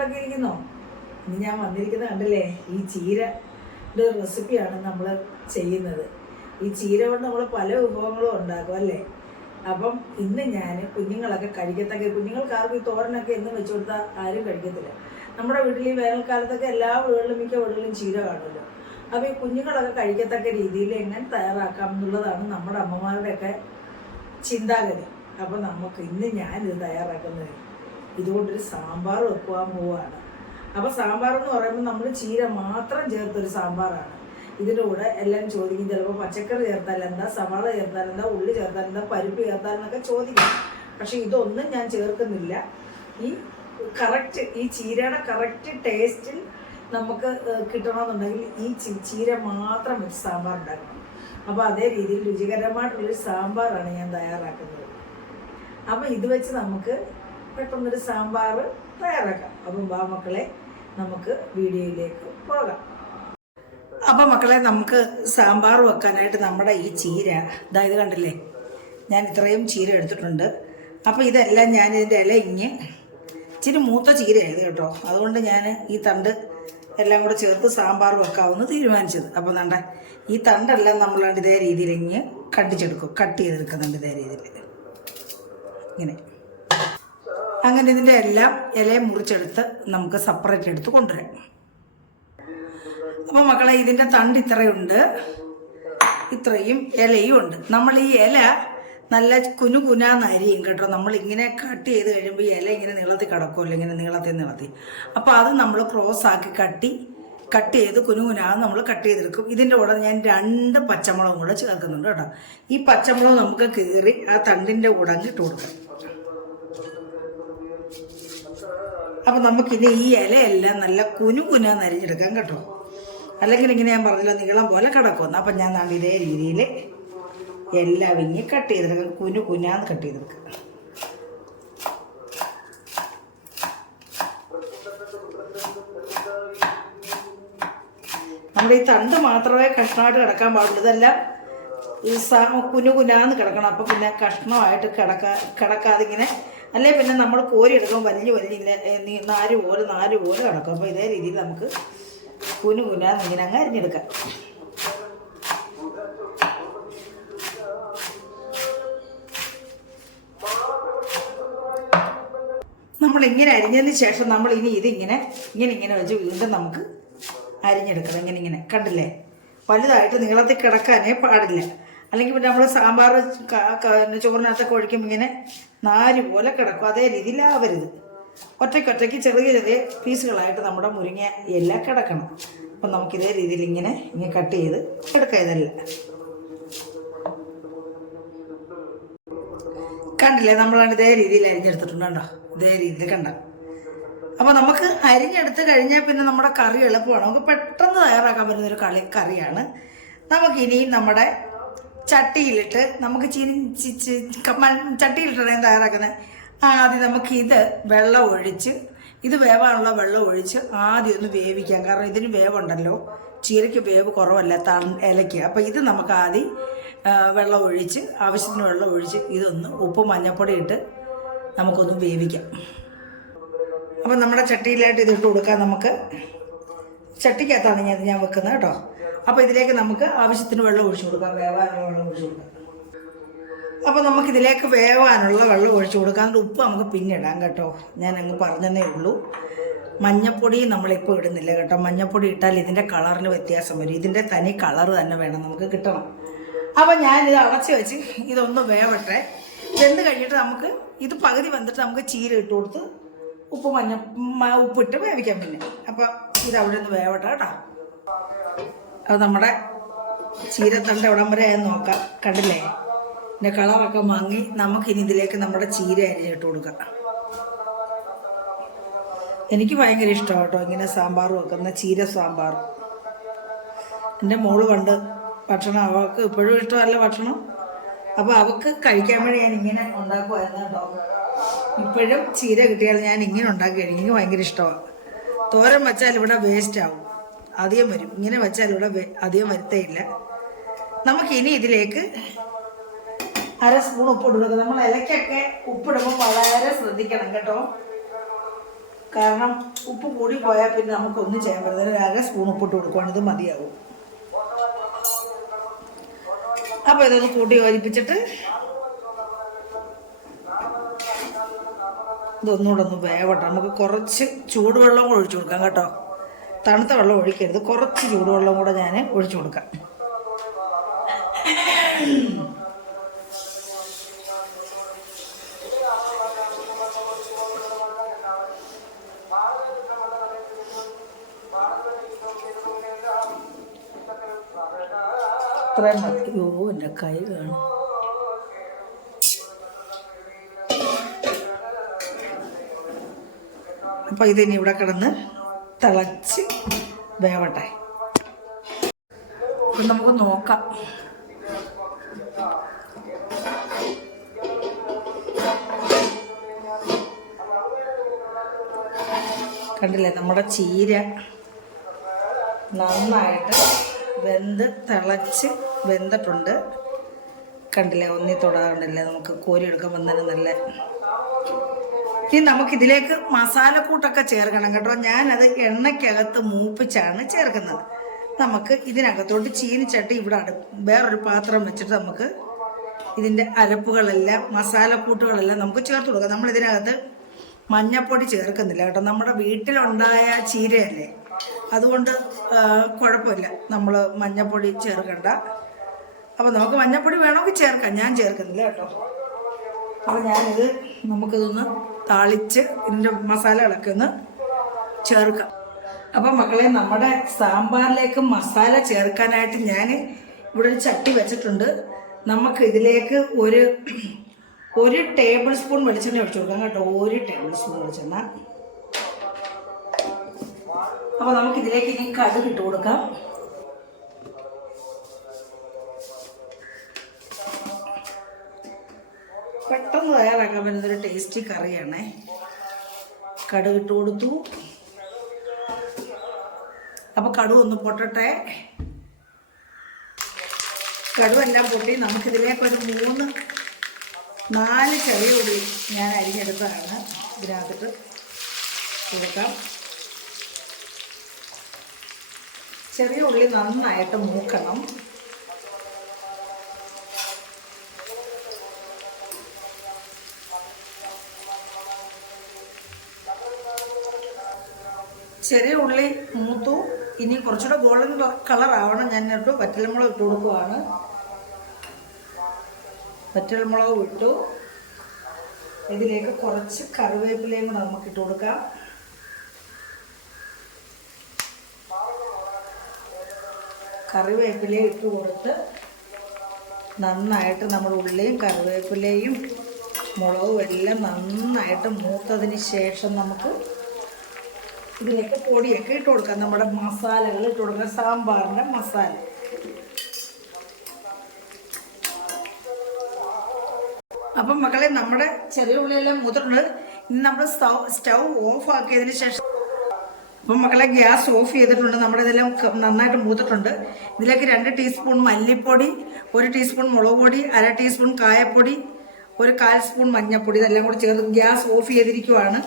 സുഖമായിട്ടൊക്കെ ഇരിക്കുന്നോ? ഇന്ന് ഞാൻ വന്നിരിക്കുന്നത് കണ്ടല്ലേ? ഈ ചീര റെസിപ്പിയാണ് നമ്മൾ ചെയ്യുന്നത്. ഈ ചീര കൊണ്ട് നമ്മൾ പല വിഭവങ്ങളും ഉണ്ടാക്കും അല്ലേ? അപ്പം ഇന്ന് ഞാൻ കുഞ്ഞുങ്ങളൊക്കെ കഴിക്കത്തക്ക കുഞ്ഞുങ്ങൾക്ക് ആർക്കും ഈ തോരനൊക്കെ എന്നും വെച്ചു കൊടുത്താൽ ആരും കഴിക്കത്തില്ല. നമ്മുടെ വീട്ടിൽ ഈ വേനൽക്കാലത്തൊക്കെ എല്ലാ വീടുകളിലും മിക്ക വീടുകളിലും ചീര കാണുമല്ലോ. അപ്പോൾ ഈ കുഞ്ഞുങ്ങളൊക്കെ കഴിക്കത്തക്ക രീതിയിൽ എങ്ങനെ തയ്യാറാക്കാം എന്നുള്ളതാണ് നമ്മുടെ അമ്മമാരുടെയൊക്കെ ചിന്താഗതി. അപ്പോൾ നമുക്ക് ഇന്ന് ഞാനിത് തയ്യാറാക്കുന്നത്. ഇതുകൊണ്ടൊരു സാമ്പാർ വെക്കുവാൻ പോവുകയാണ്. അപ്പോൾ സാമ്പാർ എന്ന് പറയുമ്പോൾ നമ്മൾ ചീര മാത്രം ചേർത്തൊരു സാമ്പാറാണ്. ഇതിന്റെ കൂടെ എല്ലാം ചോദിക്കും. ചിലപ്പോൾ പച്ചക്കറി ചേർത്താൽ എന്താ സവാള ചേർത്താൽ എന്താ ഉള്ളി ചേർത്താൽ എന്താ പരിപ്പ് ചേർത്താൽ എന്നൊക്കെ ചോദിക്കും. പക്ഷെ ഇതൊന്നും ഞാൻ ചേർക്കുന്നില്ല. ഈ കറക്റ്റ് ഈ ചീരയുടെ കറക്റ്റ് ടേസ്റ്റിൽ നമുക്ക് കിട്ടണമെന്നുണ്ടെങ്കിൽ ഈ ചീര മാത്രം വെച്ച് സാമ്പാർ ഉണ്ടാക്കണം. അപ്പോൾ അതേ രീതിയിൽ രുചികരമായിട്ടുള്ളൊരു സാമ്പാറാണ് ഞാൻ തയ്യാറാക്കുന്നത്. അപ്പം ഇത് വെച്ച് നമുക്ക് പെട്ടെന്നൊരു സാമ്പാർ തയ്യാറാക്കാം. അപ്പം വാ മക്കളെ നമുക്ക് വീഡിയോയിലേക്ക് പോകാം. അപ്പം മക്കളെ നമുക്ക് സാമ്പാർ വെക്കാനായിട്ട് നമ്മുടെ ഈ ചീര ഇതാ ഇത് കണ്ടില്ലേ? ഞാൻ ഇത്രയും ചീര എടുത്തിട്ടുണ്ട്. അപ്പോൾ ഇതെല്ലാം ഞാൻ ഇതിന്റെ ഇല ഇങ്ങ് ഇച്ചിരി മൂത്ത ചീരയായത് കേട്ടോ. അതുകൊണ്ട് ഞാൻ ഈ തണ്ട് എല്ലാം കൂടെ ചേർത്ത് സാമ്പാർ വെക്കാമെന്ന് തീരുമാനിച്ചത്. അപ്പം നണ്ട ഈ തണ്ടെല്ലാം നമ്മൾ ഇതേ രീതിയിൽ ഇങ്ങ് കട്ടിച്ചെടുക്കും. കട്ട് ചെയ്തെടുക്കുന്നുണ്ട് ഇതേ രീതിയിൽ. ഇങ്ങനെ. അങ്ങനെ ഇതിന്റെ എല്ലാം ഇലയെ മുറിച്ചെടുത്ത് നമുക്ക് സെപ്പറേറ്റ് എടുത്ത് കൊണ്ടുവരാം. അപ്പോൾ മക്കളെ ഇതിന്റെ തണ്ട് ഇത്രയുണ്ട്. ഇത്രയും ഇലയും ഉണ്ട്. നമ്മൾ ഈ ഇല നല്ല കുനു കുനാന്ന് അരിയും കേട്ടോ. നമ്മൾ ഇങ്ങനെ കട്ട് ചെയ്ത് കഴിയുമ്പോൾ ഇല ഇങ്ങനെ നീളത്തിൽ കിടക്കുമല്ലോ ഇങ്ങനെ നീളത്തിൽ നീളത്തി അപ്പോൾ അത് നമ്മൾ ക്രോസ് ആക്കി കട്ടി കട്ട് ചെയ്ത് കുനു കുനാന്ന് നമ്മൾ കട്ട് ചെയ്തെടുക്കും. ഇതിന്റെ കൂടെ ഞാൻ രണ്ട് പച്ചമുളകും കൂടെ ചേർക്കുന്നുണ്ട് കേട്ടോ. ഈ പച്ചമുളക് നമുക്ക് കീറി ആ തണ്ടിന്റെ കൂടെ ഇട്ട് കൊടുക്കാം. അപ്പം നമുക്കിനി ഈ ഇലയെല്ലാം നല്ല കുനു കുനാന്ന് അരിഞ്ഞെടുക്കാം കേട്ടോ. അല്ലെങ്കിൽ ഇങ്ങനെ ഞാൻ പറഞ്ഞല്ലോ നീളം പോലെ കിടക്കുമെന്ന്. അപ്പം ഞാൻ നാളെ ഇതേ രീതിയിൽ എല്ലാം ഇങ്ങനെ കട്ട് ചെയ്തെടുക്കാം. കുനു കുനാന്ന് കട്ട് ചെയ്തെടുക്കുക നമ്മുടെ ഈ തണ്ട് മാത്രമേ കഷ്ണമായിട്ട് കിടക്കാൻ പാടുള്ളൂ. ഇതെല്ലാം ഈ കുനു കുനാന്ന് കിടക്കണം. അപ്പം പിന്നെ കഷ്ണമായിട്ട് കിടക്കാ കിടക്കാതെ ഇങ്ങനെ അല്ലെ പിന്നെ നമ്മൾ കോരി എടുക്കുമ്പോൾ വലിയ വലിയ നാല് പോലെ നാല് പോലെ കിടക്കും അപ്പോൾ ഇതേ രീതിയിൽ നമുക്ക് കുനു കുനാ അങ്ങ് അരിഞ്ഞെടുക്കാം. നമ്മൾ ഇങ്ങനെ അരിഞ്ഞതിന് ശേഷം നമ്മൾ ഇനി ഇതിങ്ങനെ ഇങ്ങനെ ഇങ്ങനെ വെച്ച് വീണ്ടും നമുക്ക് അരിഞ്ഞെടുക്കണം. ഇങ്ങനെ ഇങ്ങനെ. കണ്ടില്ലേ? വലുതായിട്ട് നീളത്തിൽ കിടക്കാനേ പാടില്ല. അല്ലെങ്കിൽ പിന്നെ നമ്മൾ സാമ്പാർ ചോറിനകത്തൊക്കെ ഒഴിക്കുമ്പോൾ ഇങ്ങനെ നാര് പോലെ കിടക്കും. അതേ രീതിയിലാവരുത്. ഒറ്റയ്ക്കൊറ്റയ്ക്ക് ചെറിയ ചെറിയ പീസുകളായിട്ട് നമ്മുടെ മുരിങ്ങ എല്ലാം കിടക്കണം. അപ്പം നമുക്ക് ഇതേ രീതിയിൽ ഇങ്ങനെ ഇങ്ങനെ കട്ട് ചെയ്ത് എടുക്കാം ഇതെല്ലാം. കണ്ടില്ലേ? നമ്മളാണ് ഇതേ രീതിയിൽ അരിഞ്ഞെടുത്തിട്ടുണ്ട് കണ്ടോ? ഇതേ രീതിയിൽ കണ്ട. അപ്പോൾ നമുക്ക് അരിഞ്ഞെടുത്ത് കഴിഞ്ഞാൽ പിന്നെ നമ്മുടെ കറി എളുപ്പമാണ്. നമുക്ക് പെട്ടെന്ന് തയ്യാറാക്കാൻ പറ്റുന്ന ഒരു കളി കറിയാണ്. നമുക്കിനി നമ്മുടെ ചട്ടിയിലിട്ട് നമുക്ക് ചിരിച്ച് ചട്ടിയിലിട്ടാണ് തയ്യാറാക്കുന്നത്. ആദ്യം നമുക്ക് ഇത് വെള്ളം ഒഴിച്ച് ഇത് വേവാനുള്ള വെള്ളം ഒഴിച്ച് ആദ്യം ഒന്ന് വേവിക്കാം. കാരണം ഇതിന് വേവുണ്ടല്ലോ. ചീരയ്ക്ക് വേവ് കുറവല്ല ത ഇലയ്ക്ക് അപ്പോൾ ഇത് നമുക്ക് ആദ്യം വെള്ളം ഒഴിച്ച് ആവശ്യത്തിന് വെള്ളം ഒഴിച്ച് ഇതൊന്ന് ഉപ്പ് മഞ്ഞപ്പൊടി ഇട്ട് നമുക്കൊന്ന് വേവിക്കാം. അപ്പം നമ്മുടെ ചട്ടിയിലായിട്ട് ഇതിട്ട് കൊടുക്കാം നമുക്ക്. ചട്ടിക്കകത്താണ് ഞാൻ ഞാൻ വെക്കുന്നത് കേട്ടോ. അപ്പോൾ ഇതിലേക്ക് നമുക്ക് ആവശ്യത്തിന് വെള്ളം ഒഴിച്ചു കൊടുക്കാം. വേവാനുള്ള വെള്ളം ഒഴിച്ചു കൊടുക്കാം. അപ്പോൾ നമുക്കിതിലേക്ക് വേവാനുള്ള വെള്ളം ഒഴിച്ചു കൊടുക്കാം. ഉപ്പ് നമുക്ക് പിന്നെ ഇടാം കേട്ടോ. ഞാൻ അങ്ങ് പറഞ്ഞതേ ഉള്ളൂ. മഞ്ഞപ്പൊടി നമ്മളിപ്പോൾ ഇടുന്നില്ല കേട്ടോ. മഞ്ഞപ്പൊടി ഇട്ടാൽ ഇതിന്റെ കളറിന് വ്യത്യാസം വരും. ഇതിന്റെ തനി കളർ തന്നെ വേണം നമുക്ക് കിട്ടണം. അപ്പോൾ ഞാനിത് അടച്ച് വെച്ച് ഇതൊന്ന് വേവട്ടെ. വെന്ത് കഴിഞ്ഞിട്ട് നമുക്ക് ഇത് പകുതി വെന്തിട്ട് നമുക്ക് ചീര ഇട്ട് കൊടുത്ത് ഉപ്പ് മഞ്ഞ ഉപ്പിട്ട് വേവിക്കാം പിന്നെ. അപ്പോൾ ഇത് അവിടെ നിന്ന് വേവട്ടെ കേട്ടോ. അത് നമ്മുടെ ചീരത്തണ്ട എവിടം വരെ നോക്കാം. കണ്ടില്ലേ? ഇതിന്റെ കളറൊക്കെ നമുക്ക് നമുക്കിനി ഇതിലേക്ക് നമ്മുടെ ചീര അരിഞ്ഞിട്ട് കൊടുക്കാം. എനിക്ക് ഭയങ്കര ഇഷ്ടമാണ് കേട്ടോ ഇങ്ങനെ സാമ്പാർ വെക്കുന്ന ചീര സാമ്പാർ. എന്റെ മോൾ പണ്ട് ഭക്ഷണം അവൾക്ക് ഇപ്പോഴും ഇഷ്ടമല്ല ഭക്ഷണം. അപ്പോൾ അവൾക്ക് കഴിക്കാൻ വേണ്ടി ഞാൻ ഇങ്ങനെ ഉണ്ടാക്കുമായിരുന്നു കേട്ടോ. ഇപ്പോഴും ചീര കിട്ടിയാൽ ഞാൻ ഇങ്ങനെ ഉണ്ടാക്കി എനിക്ക് ഭയങ്കര ഇഷ്ടമാണ്. തോരൻ വെച്ചാൽ ഇവിടെ വേസ്റ്റ് ആവും. അധികം വരും. ഇങ്ങനെ വെച്ചാൽ ഇവിടെ അധികം വരുത്തേയില്ല. നമുക്ക് ഇനി ഇതിലേക്ക് അര സ്പൂൺ ഉപ്പ് ഇടുക നമ്മൾ ഇലക്കൊക്കെ ഉപ്പിടുമ്പോൾ വളരെ ശ്രദ്ധിക്കണം കേട്ടോ. കാരണം ഉപ്പ് കൂടി പോയാൽ പിന്നെ നമുക്കൊന്നും ചെയ്യാൻ പറ്റില്ല. ഒരു അര സ്പൂൺ ഉപ്പിട്ട് കൊടുക്കുവാണ് ഇത് മതിയാവും. അപ്പോൾ ഇതൊന്ന് കൂട്ടി യോജിപ്പിച്ചിട്ട് ഇതൊന്നുകൂടെ ഒന്ന് വേവട്ടെ. നമുക്ക് കുറച്ച് ചൂടുവെള്ളം കൂടെ ഒഴിച്ചു കൊടുക്കാം കേട്ടോ. തണുത്ത വെള്ളം ഒഴിക്കരുത്. കുറച്ച് ചൂടുവെള്ളം കൂടെ ഞാൻ ഒഴിച്ചു കൊടുക്കാം. ഇത്രയും മതി അയ്യോ എന്റെ കൈ കാണും. ഇതിനി ഇവിടെ കിടന്ന് തിളച്ച് വേവട്ടെ. അപ്പം നമുക്ക് നോക്കാം. കണ്ടില്ലേ നമ്മുടെ ചീര നന്നായിട്ട് വെന്ത് തിളച്ച് വെന്തിട്ടുണ്ട്. കണ്ടില്ലേ ഒന്നി തൊടാറുണ്ടല്ലേ നമുക്ക് കോരിയെടുക്കാൻ വന്നാലും നല്ല ഇനി നമുക്ക് നമുക്കിതിലേക്ക് മസാലക്കൂട്ടൊക്കെ ചേർക്കണം കേട്ടോ. ഞാനത് എണ്ണയ്ക്കകത്ത് മൂപ്പിച്ചാണ് ചേർക്കുന്നത്. നമുക്ക് ഇതിനകത്തോട്ട് ചീനിച്ചട്ടി ഇവിടെ വേറൊരു പാത്രം വെച്ചിട്ട് നമുക്ക് ഇതിന്റെ അരപ്പുകളെല്ലാം മസാലക്കൂട്ടുകളെല്ലാം നമുക്ക് ചേർത്ത് കൊടുക്കാം. നമ്മൾ ഇതിനകത്ത് മഞ്ഞപ്പൊടി ചേർക്കുന്നില്ല കേട്ടോ. നമ്മുടെ വീട്ടിലുണ്ടായ ചീരയല്ലേ? അതുകൊണ്ട് കുഴപ്പമില്ല. നമ്മൾ മഞ്ഞപ്പൊടി ചേർക്കണ്ട. അപ്പോൾ നമുക്ക് മഞ്ഞപ്പൊടി വേണമെങ്കിൽ ചേർക്കാം. ഞാൻ ചേർക്കുന്നില്ല കേട്ടോ. അപ്പോൾ ഞാനിത് നമുക്കിതൊന്ന് താളിച്ച് ഇതിന്റെ മസാലകളൊക്കെ ഒന്ന് ചേർക്കുക. അപ്പം മക്കളെ നമ്മുടെ സാമ്പാറിലേക്ക് മസാല ചേർക്കാനായിട്ട് ഞാൻ ഇവിടെ ഒരു ചട്ടി വെച്ചിട്ടുണ്ട്. നമുക്ക് ഇതിലേക്ക് ഒരു ഒരു ടേബിൾ സ്പൂൺ വെളിച്ചെണ്ണ ഒഴിച്ചു കൊടുക്കാം കേട്ടോ. ഒരു ടേബിൾ സ്പൂൺ വെളിച്ചെണ്ണ. അപ്പോൾ നമുക്കിതിലേക്ക് ഇനി കടുക് ഇട്ട് കൊടുക്കാം. തയ്യാറാക്കാൻ പറ്റുന്ന ഒരു ടേസ്റ്റി കറിയാണേ. കടുക് ഇട്ട് കൊടുത്തു അപ്പോൾ കടു ഒന്ന് പൊട്ടട്ടെ. കടുവെല്ലാം പൊട്ടി. നമുക്കിതിലേക്ക് ഒരു മൂന്ന് നാല് ചെറിയ ഉള്ളി ഞാൻ അരിഞ്ഞെടുത്തതാണ്. ഇതിനകത്തിട്ട് കൊടുക്കാം. ചെറിയ ഉള്ളി നന്നായിട്ട് മൂക്കണം. ചെറിയ ഉള്ളി മൂത്തു. ഇനി കുറച്ചുകൂടെ ഗോൾഡൻ കളർ ആവണം. ഞാൻ ഇട്ടു വറ്റൽമുളക് ഇട്ട് കൊടുക്കുവാണ്. വറ്റൽമുളക് ഇട്ടു. ഇതിലേക്ക് കുറച്ച് കറിവേപ്പിലയും കൂടെ നമുക്ക് ഇട്ട് കൊടുക്കാം. കറിവേപ്പില ഇട്ട് കൊടുത്ത് നന്നായിട്ട് നമ്മൾ ഉള്ളിയും കറിവേപ്പിലയും മുളകും എല്ലാം നന്നായിട്ട് മൂത്തതിന് ശേഷം നമുക്ക് ഇതിലേക്ക് പൊടിയൊക്കെ ഇട്ട് കൊടുക്കാം. നമ്മുടെ മസാലകൾ ഇട്ട് കൊടുക്കാം. സാമ്പാറിന്റെ മസാല. അപ്പം മക്കളെ നമ്മുടെ ചെറിയ ഉള്ളിയെല്ലാം മുതിർന്നത്. ഇന്ന് നമ്മൾ സ്റ്റൗ സ്റ്റൗ ഓഫ് ആക്കിയതിന് ശേഷം അപ്പം മക്കളെ ഗ്യാസ് ഓഫ് ചെയ്തിട്ടുണ്ട്. നമ്മുടെ ഇതെല്ലാം നന്നായിട്ട് മൂത്തിട്ടുണ്ട്. ഇതിലേക്ക് രണ്ട് ടീസ്പൂൺ മല്ലിപ്പൊടി ഒരു ടീസ്പൂൺ മുളക് പൊടി അര ടീസ്പൂൺ കായപ്പൊടി ഒരു കാൽ സ്പൂൺ മഞ്ഞൾപ്പൊടി ഇതെല്ലാം കൂടി ചേർത്ത് ഗ്യാസ് ഓഫ് ചെയ്തിരിക്കുവാണ്.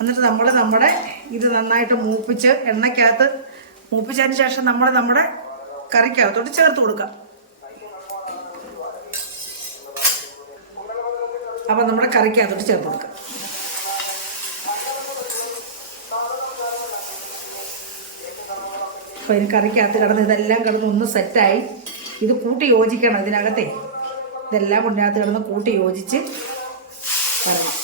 എന്നിട്ട് നമ്മൾ നമ്മുടെ ഇത് നന്നായിട്ട് മൂപ്പിച്ച് എണ്ണയ്ക്കകത്ത് മൂപ്പിച്ചതിന് ശേഷം നമ്മൾ നമ്മുടെ കറിക്കകത്തോട്ട് ചേർത്ത് കൊടുക്കാം. അപ്പം നമ്മുടെ കറിക്കകത്തോട്ട് ചേർത്ത് കൊടുക്കാം. അപ്പോൾ ഇതിന് കറിക്കകത്ത് കിടന്ന് ഇതെല്ലാം കിടന്ന് ഒന്ന് സെറ്റായി. ഇത് കൂട്ടി യോജിക്കണം ഇതിനകത്തെ. ഇതെല്ലാം കൊണ്ടിനകത്ത് കിടന്ന് കൂട്ടി യോജിച്ച് വരണം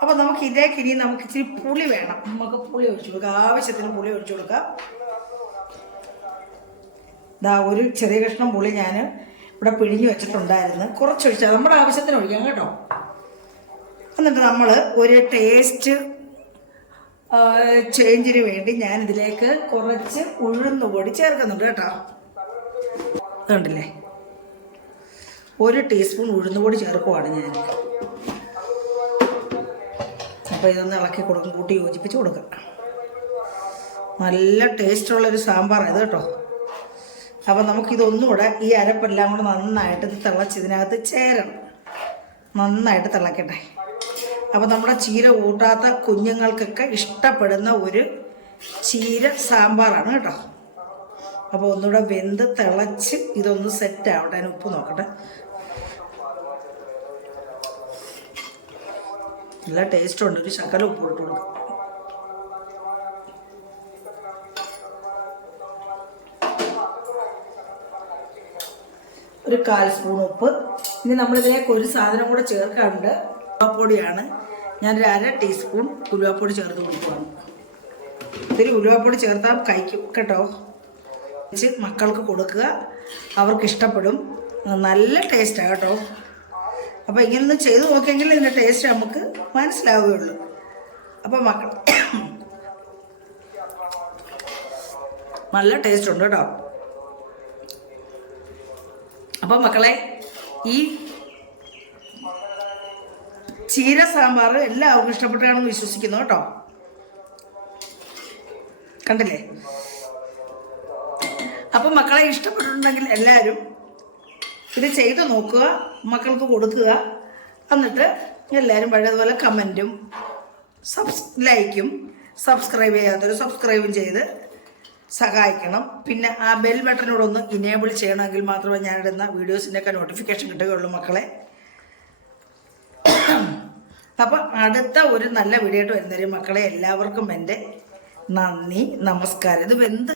അപ്പോൾ നമുക്ക് ഇതിലേക്ക് ഇനി നമുക്ക് ഇച്ചിരി പുളി വേണം. നമുക്ക് പുളി ഒഴിച്ചു കൊടുക്കാം. ആവശ്യത്തിന് പുളി ഒഴിച്ചു കൊടുക്കാം. ഇതാ ഒരു ചെറിയ കഷ്ണം പുളി ഞാൻ ഇവിടെ പിഴിഞ്ഞ് വെച്ചിട്ടുണ്ടായിരുന്നു. കുറച്ച് ഒഴിച്ചാൽ നമ്മുടെ ആവശ്യത്തിന് ഒഴിക്കാം കേട്ടോ. എന്നിട്ട് നമ്മൾ ഒരു ടേസ്റ്റ് ചേഞ്ചിന് വേണ്ടി ഞാൻ ഇതിലേക്ക് കുറച്ച് ഉഴുന്ന് പൊടി ചേർക്കുന്നുണ്ട് കേട്ടോ. കണ്ടില്ലേ? ഒരു ടീസ്പൂൺ ഉഴുന്നുപൊടി ചേർക്കുവാണ് ഞാൻ അപ്പോൾ ഇതൊന്ന് ഇളക്കി കൊടുക്കും. കൂട്ടി യോജിപ്പിച്ച് കൊടുക്കുക നല്ല ടേസ്റ്റുള്ളൊരു സാമ്പാർ ഇത് കേട്ടോ. അപ്പം നമുക്കിതൊന്നുകൂടെ ഈ അരപ്പെല്ലാം കൂടെ നന്നായിട്ട് ഇത് തിളച്ച് ഇതിനകത്ത് ചേരണം. നന്നായിട്ട് തിളക്കട്ടെ. അപ്പോൾ നമ്മുടെ ചീര കൂട്ടാത്ത കുഞ്ഞുങ്ങൾക്കൊക്കെ ഇഷ്ടപ്പെടുന്ന ഒരു ചീര സാമ്പാറാണ് കേട്ടോ. അപ്പോൾ ഒന്നുകൂടെ വെന്ത് തിളച്ച് ഇതൊന്ന് സെറ്റ് ആവട്ടെ. അതിന് ഉപ്പ് നോക്കട്ടെ. നല്ല ടേസ്റ്റ് ഉണ്ട്. ഒരു ശകലം ഉപ്പ് ഇട്ട് കൊടുക്കും. ഒരു കാൽ സ്പൂൺ ഉപ്പ്. ഇനി നമ്മളിതിലേക്ക് ഒരു സാധനം കൂടെ ചേർക്കാറുണ്ട്. ഉലുവാപ്പൊടിയാണ്. ഞാനൊരു അര ടീസ്പൂൺ ഉലുവാപ്പൊടി ചേർത്ത് കൊടുക്കുകയാണ് ഇത്തിരി ഉലുവാപ്പൊടി ചേർത്താൽ കഴിക്കും കേട്ടോ. വെച്ച് മക്കൾക്ക് കൊടുക്കുക. അവർക്ക് ഇഷ്ടപ്പെടും. നല്ല ടേസ്റ്റാണ് കേട്ടോ. അപ്പോൾ ഇങ്ങനൊന്ന് ചെയ്ത് നോക്കിയെങ്കിൽ ഇതിന്റെ ടേസ്റ്റ് നമുക്ക് മനസ്സിലാവുകയുള്ളൂ. അപ്പോൾ മക്കൾ നല്ല ടേസ്റ്റ് ഉണ്ട് കേട്ടോ. അപ്പോൾ മക്കളെ ഈ ചീര സാമ്പാർ എല്ലാവർക്കും ഇഷ്ടപ്പെട്ടാണെന്ന് വിശ്വസിക്കുന്നു കേട്ടോ. കണ്ടില്ലേ? അപ്പം മക്കളെ ഇഷ്ടപ്പെട്ടിട്ടുണ്ടെങ്കിൽ എല്ലാവരും ഇത് ചെയ്ത് നോക്കുക മക്കൾക്ക് കൊടുക്കുക. എന്നിട്ട് എല്ലാവരും പഴയതുപോലെ കമന്റും സബ്സ് ലൈക്കും സബ്സ്ക്രൈബ് ചെയ്യാത്തൊരു സബ്സ്ക്രൈബും ചെയ്ത് സഹായിക്കണം. പിന്നെ ആ ബെൽ ബട്ടനോടൊന്ന് ഇനേബിൾ ചെയ്യണമെങ്കിൽ മാത്രമേ ഞാനിടുന്ന വീഡിയോസിന്റെയൊക്കെ നോട്ടിഫിക്കേഷൻ കിട്ടുകയുള്ളൂ മക്കളെ. അപ്പം അടുത്ത ഒരു നല്ല വീഡിയോ ആയിട്ട് വരുന്നവരും മക്കളെ എല്ലാവർക്കും എന്റെ നന്ദി നമസ്കാരം. ഇത് വെന്ത്